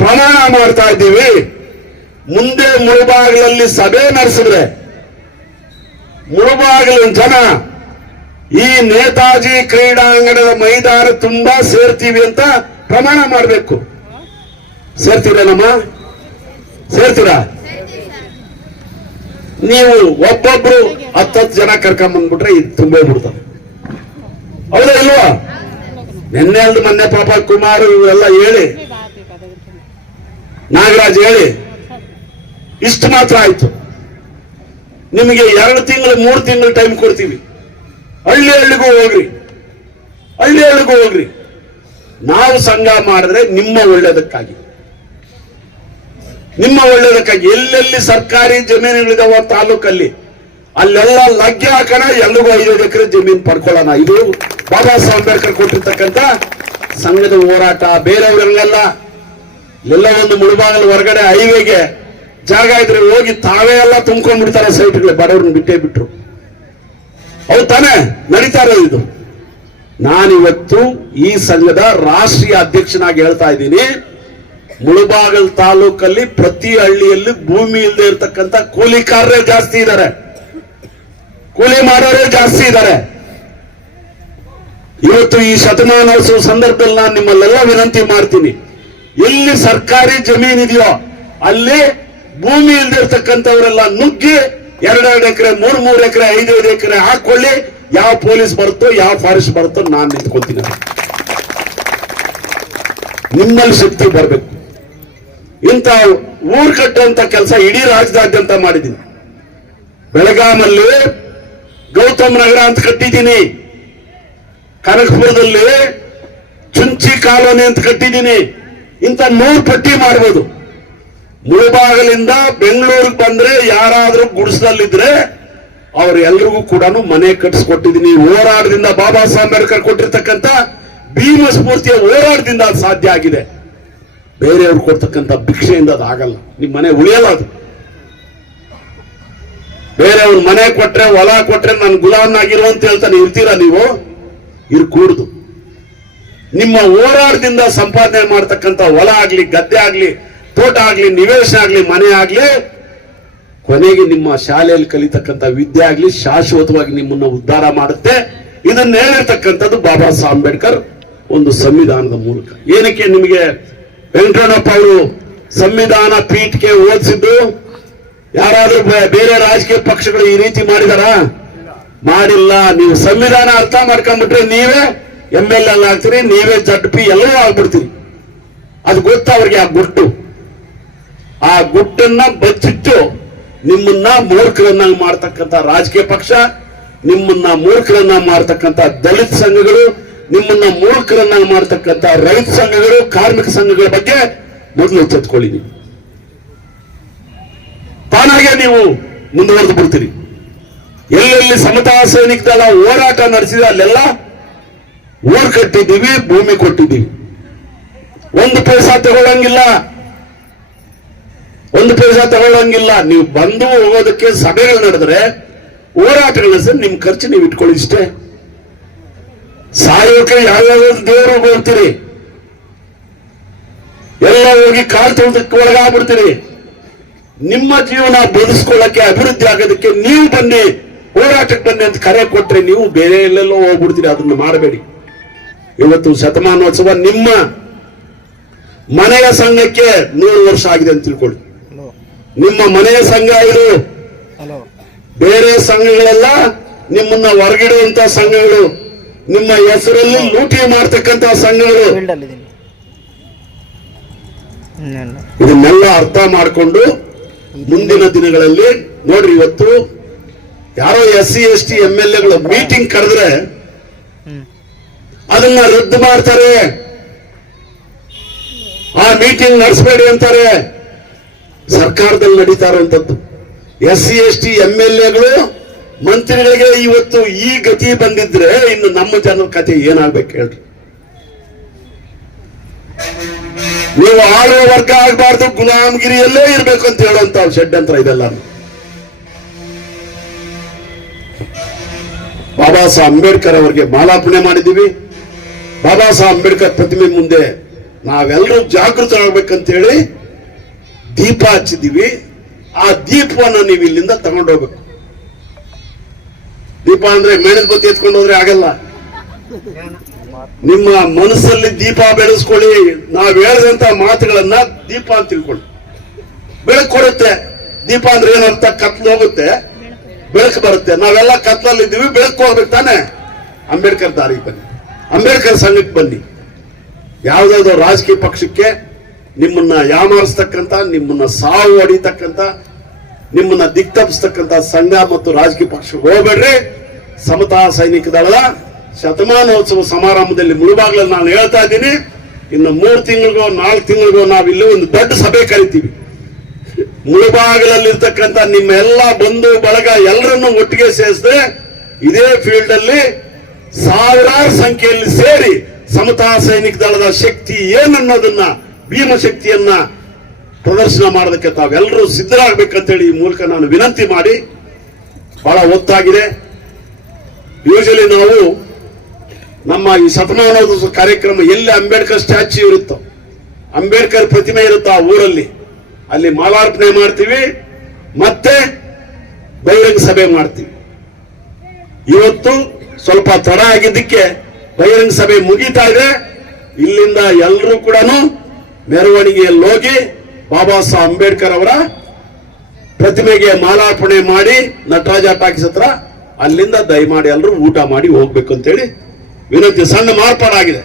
ಪ್ರಮಾಣ ಮಾಡ್ತಾ ಇದ್ದೀವಿ. ಮುಂದೆ ಮುಳಬಾಗಿಲಲ್ಲಿ ಸಭೆ ನಡೆಸಿದ್ರೆ ಮುಳಬಾಗಿಲಿನ ಜನ ಈ ನೇತಾಜಿ ಕ್ರೀಡಾಂಗಣದ ಮೈದಾನ ತುಂಬಾ ಸೇರ್ತೀವಿ ಅಂತ ಪ್ರಮಾಣ ಮಾಡಬೇಕು. ಸೇರ್ತೀರೇನಮ್ಮ? ಸೇರ್ತೀರಾ? ನೀವು ಒಬ್ಬೊಬ್ರು 10 ಜನ ಕರ್ಕೊಂಡ್ಬಂದ್ಬಿಟ್ರೆ ಇದು ತುಂಬೇ ಬಿಡ್ತಾರೆ. ಹೌದಾ ಇಲ್ವಾ? ನಿನ್ನೆ ಅಲ್ದು ಮೊನ್ನೆ ಪಾಪ ಕುಮಾರ್ ಇವೆಲ್ಲ ಹೇಳಿ, ನಾಗರಾಜ್ ಹೇಳಿ ಇಷ್ಟು ಮಾತ್ರ ಆಯ್ತು. ನಿಮಗೆ 2 ತಿಂಗಳು 3 ತಿಂಗಳು ಟೈಮ್ ಕೊಡ್ತೀವಿ. ಹಳ್ಳಿ ಹಳ್ಳಿಗೂ ಹೋಗ್ರಿ, ಹಳ್ಳಿ ಹಳ್ಳಿಗೂ ಹೋಗ್ರಿ. ನಾವು ಸಂಘ ಮಾಡಿದ್ರೆ ನಿಮ್ಮ ಒಳ್ಳೇದಕ್ಕಾಗಿ, ನಿಮ್ಮ ಒಳ್ಳೇದಕ್ಕಾಗಿ. ಎಲ್ಲೆಲ್ಲಿ ಸರ್ಕಾರಿ ಜಮೀನುಗಳಿದಾವ ತಾಲೂಕಲ್ಲಿ ಅಲ್ಲೆಲ್ಲ ಲಗ್ಗೆ ಹಾಕೋಣ, ಎಲ್ರಿಗೂ 5 ಎಕರೆ ಜಮೀನು ಪಡ್ಕೊಳ್ಳೋಣ. ಇದು ಬಾಬಾ ಸಾಹೇಬ್ ಅಂಬೇಡ್ಕರ್ ಕೊಟ್ಟಿರ್ತಕ್ಕಂಥ ಸಂಘದ ಹೋರಾಟ. ಬೇರೆಯವರೆಲ್ಲ ಎಲ್ಲ ಒಂದು ಮುಳಬಾಗಿಲು ಹೊರಗಡೆ ಹೈವೇಗೆ ಜಾಗ ಇದ್ರೆ ಹೋಗಿ ತಾವೇ ಎಲ್ಲ ತುಂಬ್ಕೊಂಡ್ಬಿಡ್ತಾರೆ ಸೈಟ್ಗಳು, ಬಡವ್ರನ್ನ ಬಿಟ್ಟೇ ಬಿಟ್ರು. ಹೌದು ತಾನೇ? ನಡೀತಾ ಇರೋದು ಇದು. ನಾನಿವತ್ತು ಈ ಸಂಘದ ರಾಷ್ಟ್ರೀಯ ಅಧ್ಯಕ್ಷನಾಗಿ ಹೇಳ್ತಾ ಇದ್ದೀನಿ, ಮುಳಬಾಗಿಲು ತಾಲೂಕಲ್ಲಿ ಪ್ರತಿ ಹಳ್ಳಿಯಲ್ಲಿ ಭೂಮಿ ಇಲ್ಲದೆ ಇರತಕ್ಕಂಥ ಕೂಲಿಕಾರರೇ ಜಾಸ್ತಿ ಇದ್ದಾರೆ, ಕೂಲಿ ಮಾಡೋರೇ ಜಾಸ್ತಿ ಇದ್ದಾರೆ. ಇವತ್ತು ಈ ಶತಮಾನೋತ್ಸವ ಸಂದರ್ಭದಲ್ಲಿ ನಾನು ನಿಮ್ಮಲ್ಲೆಲ್ಲ ವಿನಂತಿ ಮಾಡ್ತೀನಿ, ಎಲ್ಲಿ ಸರ್ಕಾರಿ ಜಮೀನ್ ಇದೆಯೋ ಅಲ್ಲಿ ಭೂಮಿ ಇಲ್ದಿರ್ತಕ್ಕಂಥವರೆಲ್ಲ ನುಗ್ಗಿ 2 ಎಕರೆ 3 ಎಕರೆ 5 ಎಕರೆ ಹಾಕೊಳ್ಳಿ. ಯಾವ ಪೊಲೀಸ್ ಬರುತ್ತೋ ಯಾವ ಫಾರೆಸ್ಟ್ ಬರುತ್ತೋ ನಾನು ನಿಂತ್ಕೊಳ್ತೀನಿ. ನಿಮ್ಮಲ್ಲಿ ಶಕ್ತಿ ಬರಬೇಕು. ಇಂಥ ಊರು ಕಟ್ಟುವಂತ ಕೆಲಸ ಇಡೀ ರಾಜ್ಯದಾದ್ಯಂತ ಮಾಡಿದ್ದೀನಿ. ಬೆಳಗಾಮಲ್ಲಿ ಗೌತಮ್ ನಗರ ಅಂತ ಕಟ್ಟಿದ್ದೀನಿ, ಕನಕಪುರದಲ್ಲಿ ಚುಂಚಿ ಕಾಲೋನಿ ಅಂತ ಕಟ್ಟಿದ್ದೀನಿ. ಇಂಥ 100 ಪಟ್ಟಿ ಮಾಡಬಹುದು. ಮುಳಬಾಗಿಲಿಂದ ಬೆಂಗಳೂರಿಗೆ ಬಂದ್ರೆ ಯಾರಾದ್ರೂ ಗುಡಿಸದಲ್ಲಿದ್ರೆ ಅವ್ರೆಲ್ರಿಗೂ ಕೂಡ ಮನೆ ಕಟ್ಟಿಸ್ಕೊಟ್ಟಿದ್ದೀನಿ. ಹೋರಾಟದಿಂದ ಬಾಬಾ ಸಾಹೇಬ್ ಅಂಬೇಡ್ಕರ್ ಕೊಟ್ಟಿರ್ತಕ್ಕಂಥ ಭೀಮ ಸ್ಫೂರ್ತಿಯ ಹೋರಾಟದಿಂದ ಅದು ಸಾಧ್ಯ ಆಗಿದೆ. ಬೇರೆಯವ್ರು ಕೊಡ್ತಕ್ಕಂಥ ಭಿಕ್ಷೆಯಿಂದ ಅದು ಆಗಲ್ಲ. ನಿಮ್ ಮನೆ ಉಳಿಯಲ್ಲ. ಅದು ಬೇರೆಯವ್ರ ಮನೆ ಕೊಟ್ರೆ ಹೊಲ ಕೊಟ್ರೆ ನಾನು ಗುಲಾಮನಾಗಿರು ಅಂತ ಹೇಳ್ತಾನೆ. ಇರ್ತೀರಾ ನೀವು? ಇರ್ಕೂಡ್ದು. ನಿಮ್ಮ ಹೋರಾಟದಿಂದ ಸಂಪಾದನೆ ಮಾಡ್ತಕ್ಕಂಥ ಹೊಲ ಆಗ್ಲಿ, ಗದ್ದೆ ಆಗ್ಲಿ, ತೋಟ ಆಗ್ಲಿ, ನಿವೇಶನ ಆಗ್ಲಿ, ಮನೆ ಆಗ್ಲಿ ಕೊನೆಗೆ ನಿಮ್ಮ ಶಾಲೆಯಲ್ಲಿ ಕಲಿತಕ್ಕಂಥ ವಿದ್ಯೆ ಆಗ್ಲಿ ಶಾಶ್ವತವಾಗಿ ನಿಮ್ಮನ್ನ ಉದ್ಧಾರ ಮಾಡುತ್ತೆ. ಇದನ್ನ ಹೇಳಿರ್ತಕ್ಕಂಥದ್ದು ಬಾಬಾ ಸಾಹೇಬ್ ಅಂಬೇಡ್ಕರ್ ಒಂದು ಸಂವಿಧಾನದ ಮೂಲಕ. ಏನಕ್ಕೆ ನಿಮಗೆ ವೆಂಕಟರಮಣಪ್ಪ ಅವರು ಸಂವಿಧಾನ ಪೀಠಕ್ಕೆ ಓದಿಸಿದ್ದು? ಯಾರಾದ್ರೂ ಬೇರೆ ರಾಜಕೀಯ ಪಕ್ಷಗಳು ಈ ರೀತಿ ಮಾಡಿದಾರ? ಮಾಡಿಲ್ಲ. ನೀವು ಸಂವಿಧಾನ ಅರ್ಥ ಮಾಡ್ಕೊಂಡ್ಬಿಟ್ರೆ ನೀವೇ MLA ಆಗ್ತೀರಿ, ನೀವೇ ZP ಎಲ್ಲವೂ ಆಗ್ಬಿಡ್ತೀರಿ. ಅದು ಗೊತ್ತ ಅವ್ರಿಗೆ. ಆ ಗುಟ್ಟನ್ನ ಬಚ್ಚಿಟ್ಟು ನಿಮ್ಮನ್ನ ಮೂರ್ಖರನ್ನಾಗಿ ಮಾಡ್ತಕ್ಕಂಥ ರಾಜಕೀಯ ಪಕ್ಷ, ನಿಮ್ಮನ್ನ ಮೂರ್ಖರನ್ನ ಮಾಡ್ತಕ್ಕಂಥ ದಲಿತ ಸಂಘಗಳು, ನಿಮ್ಮನ್ನ ಮೂರ್ಖರನ್ನಾಗಿ ಮಾಡ್ತಕ್ಕಂಥ ರೈತ ಸಂಘಗಳು, ಕಾರ್ಮಿಕ ಸಂಘಗಳ ಬಗ್ಗೆ ಮೊದಲು ಎಚ್ಚೆತ್ಕೊಳ್ಳಿ. ನೀವು ತಾನಾಗೆ ನೀವು ಮುಂದುವರೆದು ಬಿಡ್ತೀರಿ. ಎಲ್ಲೆಲ್ಲಿ ಸಮತಾ ಸೈನಿಕ ದಳ ಹೋರಾಟ ನಡೆಸಿದ ಅಲ್ಲೆಲ್ಲ ಊರು ಕಟ್ಟಿದ್ದೀವಿ, ಭೂಮಿ ಕೊಟ್ಟಿದ್ದೀವಿ. ಒಂದು ಪೈಸಾ ತಗೊಳ್ಳಂಗಿಲ್ಲ, ಒಂದು ಪೈಸಾ ತಗೊಳ್ಳಂಗಿಲ್ಲ. ನೀವು ಬಂದು ಹೋಗೋದಕ್ಕೆ ಸಭೆಗಳು ನಡೆದ್ರೆ, ಹೋರಾಟಗಳು ನಡೆಸಿದ್ರೆ ನಿಮ್ ಖರ್ಚು ನೀವು ಇಟ್ಕೊಳ್ಳಿ ಇಷ್ಟೇ. ಸಾಯೋಕೆ ಯಾವ್ಯಾವ ದೇವರು ಹೋಗ್ತೀರಿ, ಎಲ್ಲ ಹೋಗಿ ಕಾಲ್ ತೊಳೆದಕ್ಕೆ ಒಳಗಾಗ್ಬಿಡ್ತೀರಿ. ನಿಮ್ಮ ಜೀವನ ಬದುಸ್ಕೊಳ್ಳಕ್ಕೆ, ಅಭಿವೃದ್ಧಿ ಆಗೋದಕ್ಕೆ ನೀವು ಬನ್ನಿ, ಹೋರಾಟಕ್ಕೆ ಬನ್ನಿ ಅಂತ ಕರೆ ಕೊಟ್ರೆ ನೀವು ಬೇರೆ ಎಲ್ಲೆಲ್ಲೋ ಹೋಗ್ಬಿಡ್ತೀರಿ. ಅದನ್ನ ಮಾಡಬೇಡಿ. ಇವತ್ತು ಶತಮಾನೋತ್ಸವ ನಿಮ್ಮ ಮನೆಯ ಸಂಘಕ್ಕೆ 100 ವರ್ಷ ಆಗಿದೆ ಅಂತ ತಿಳ್ಕೊಳ್ಳಿ. ನಿಮ್ಮ ಮನೆಯ ಸಂಘ ಇದು. ಬೇರೆ ಸಂಘಗಳೆಲ್ಲ ನಿಮ್ಮನ್ನ ಹೊರಗಿಡುವಂತ ಸಂಘಗಳು, ನಿಮ್ಮ ಹೆಸರಲ್ಲಿ ಲೂಟಿ ಮಾಡ್ತಕ್ಕಂತ ಸಂಘಗಳು. ಇದನ್ನೆಲ್ಲ ಅರ್ಥ ಮಾಡಿಕೊಂಡು ಮುಂದಿನ ದಿನಗಳಲ್ಲಿ ನೋಡ್ರಿ, ಇವತ್ತು ಯಾರೋ SC ST MLAಗಳು ಮೀಟಿಂಗ್ ಕರೆದ್ರೆ ಅದನ್ನ ರದ್ದು ಮಾಡ್ತಾರೆ. ಆ ಮೀಟಿಂಗ್ ನಡೆಸಬೇಡಿ ಅಂತಾರೆ. ಸರ್ಕಾರದಲ್ಲಿ ನಡೀತಾ ಇರುವಂತದ್ದು. SC ST MLAಗಳು ಮಂತ್ರಿಗಳಿಗೆ ಇವತ್ತು ಈ ಗತಿ ಬಂದಿದ್ರೆ ಇನ್ನು ನಮ್ಮ ಜನರ ಕಥೆ ಏನಾಗ್ಬೇಕು ಹೇಳ್ರಿ. ನೀವು ಆಳುವ ವರ್ಗ ಆಗಬಾರ್ದು, ಗುಲಾಮಗಿರಿಯಲ್ಲೇ ಇರ್ಬೇಕು ಅಂತ ಹೇಳುವಂತ ಷಡ್ಯಂತ್ರ ಇದೆಲ್ಲ. ಬಾಬಾ ಸಾಹೇಬ್ ಅಂಬೇಡ್ಕರ್ ಅವರಿಗೆ ಮಾಲಾರ್ಪಣೆ ಮಾಡಿದ್ದೀವಿ. ಬಾಬಾ ಸಾಹೇಬ್ ಅಂಬೇಡ್ಕರ್ ಪ್ರತಿಮೆ ಮುಂದೆ ನಾವೆಲ್ಲರೂ ಜಾಗೃತರಾಗಬೇಕಂತೇಳಿ ದೀಪ ಹಚ್ಚಿದ್ದೀವಿ. ಆ ದೀಪವನ್ನು ನೀವು ಇಲ್ಲಿಂದ ತಗೊಂಡೋಗ್ಬೇಕು. ದೀಪ ಅಂದ್ರೆ ಮೇಣದ ಬತ್ತಿ ಎತ್ಕೊಂಡು ಹೋದ್ರೆ ಆಗಲ್ಲ. ನಿಮ್ಮ ಮನಸ್ಸಲ್ಲಿ ದೀಪ ಬೆಳೆಸ್ಕೊಳ್ಳಿ. ನಾವು ಹೇಳಿದಂತ ಮಾತುಗಳನ್ನ ದೀಪ ಅಂತ ತಿಳ್ಕೊಳ್ಳಿ. ಬೆಳಕು ಕೊಡುತ್ತೆ. ದೀಪ ಅಂದ್ರೆ ಏನರ್ಥ? ಕತ್ಲು ಹೋಗುತ್ತೆ, ಬೆಳಕು ಬರುತ್ತೆ. ನಾವೆಲ್ಲ ಕತ್ಲಲ್ಲಿ ಇದ್ದೀವಿ, ಬೆಳಕು ಹೋಗ್ಬೇಕು ತಾನೆ. ಅಂಬೇಡ್ಕರ್ ದಾರಿಗೆ ಬನ್ನಿ, ಅಂಬೇಡ್ಕರ್ ಸಂಘಕ್ಕೆ ಬನ್ನಿ. ಯಾವ್ದಾವ್ದೋ ರಾಜಕೀಯ ಪಕ್ಷಕ್ಕೆ ನಿಮ್ಮನ್ನ ಯಾಮಾರಿಸ್ತಕ್ಕಂಥ, ನಿಮ್ಮನ್ನ ಸಾವು ಹೊಡಿತಕ್ಕಂಥ, ನಿಮ್ಮನ್ನ ದಿಕ್ತಪ್ಪಿಸ್ತಕ್ಕಂಥ ಸಂಘ ಮತ್ತು ರಾಜಕೀಯ ಪಕ್ಷಕ್ಕೆ ಹೋಗ್ಬೇಡ್ರಿ. ಸಮತಾ ಸೈನಿಕ ದಳದ ಶತಮಾನೋತ್ಸವ ಸಮಾರಂಭದಲ್ಲಿ ಮುಳುಬಾಗ್ಲಲ್ಲಿ ನಾನು ಹೇಳ್ತಾ ಇದ್ದೀನಿ, ಇನ್ನು 3 ತಿಂಗಳಿಗೋ 4 ತಿಂಗಳಿಗೋ ನಾವಿಲ್ಲಿ ಒಂದು ದೊಡ್ಡ ಸಭೆ ಕರಿತೀವಿ. ಮುಳುಬಾಗಿಲಲ್ಲಿರ್ತಕ್ಕಂಥ ನಿಮ್ಮ ಎಲ್ಲ ಬಂಧು ಬಳಗ ಎಲ್ಲರನ್ನೂ ಒಟ್ಟಿಗೆ ಸೇರಿಸಿದ್ರೆ ಇದೇ ಫೀಲ್ಡ್ ಅಲ್ಲಿ ಸಾವಿರಾರು ಸಂಖ್ಯೆಯಲ್ಲಿ ಸೇರಿ ಸಮತಾ ಸೈನಿಕ ದಳದ ಶಕ್ತಿ ಏನನ್ನೋದನ್ನ, ಭೀಮಶಕ್ತಿಯನ್ನ ಪ್ರದರ್ಶನ ಮಾಡೋದಕ್ಕೆ ತಾವೆಲ್ಲರೂ ಸಿದ್ಧರಾಗಬೇಕಂತೇಳಿ ಈ ಮೂಲಕ ನಾನು ವಿನಂತಿ ಮಾಡಿ, ಬಹಳ ಹೊತ್ತಾಗಿದೆ. ಯೂಶಲಿ ನಾವು ನಮ್ಮ ಈ ಶತಮಾನೋತ್ಸವ ಕಾರ್ಯಕ್ರಮ ಎಲ್ಲಿ ಅಂಬೇಡ್ಕರ್ ಸ್ಟ್ಯಾಚ್ಯೂ ಇರುತ್ತೋ, ಅಂಬೇಡ್ಕರ್ ಪ್ರತಿಮೆ ಇರುತ್ತೋ ಆ ಊರಲ್ಲಿ, ಅಲ್ಲಿ ಮಾಲಾರ್ಪಣೆ ಮಾಡ್ತೀವಿ, ಮತ್ತೆ ಬಹಿರಂಗ ಸಭೆ ಮಾಡ್ತೀವಿ. ಇವತ್ತು ಸ್ವಲ್ಪ ತಡ ಆಗಿದ್ದಕ್ಕೆ ಬಹಿರಂಗ ಸಭೆ ಮುಗೀತಾ ಇದೆ. ಇಲ್ಲಿಂದ ಎಲ್ಲರೂ ಕೂಡ ಮೆರವಣಿಗೆಯಲ್ಲಿ ಹೋಗಿ ಬಾಬಾ ಸಾಹೇಬ್ ಅಂಬೇಡ್ಕರ್ ಅವರ ಪ್ರತಿಮೆಗೆ ಮಾಲಾರ್ಪಣೆ ಮಾಡಿ ನಟರಾಜ ಟಾಕೀಸ್ ಹತ್ರ ಅಲ್ಲಿಂದ ದಯಮಾಡಿ ಎಲ್ಲರೂ ಊಟ ಮಾಡಿ ಹೋಗ್ಬೇಕು ಅಂತೇಳಿ ವಿನಂತಿ. ಸಣ್ಣ ಮಾರ್ಪಾಡಾಗಿದೆ.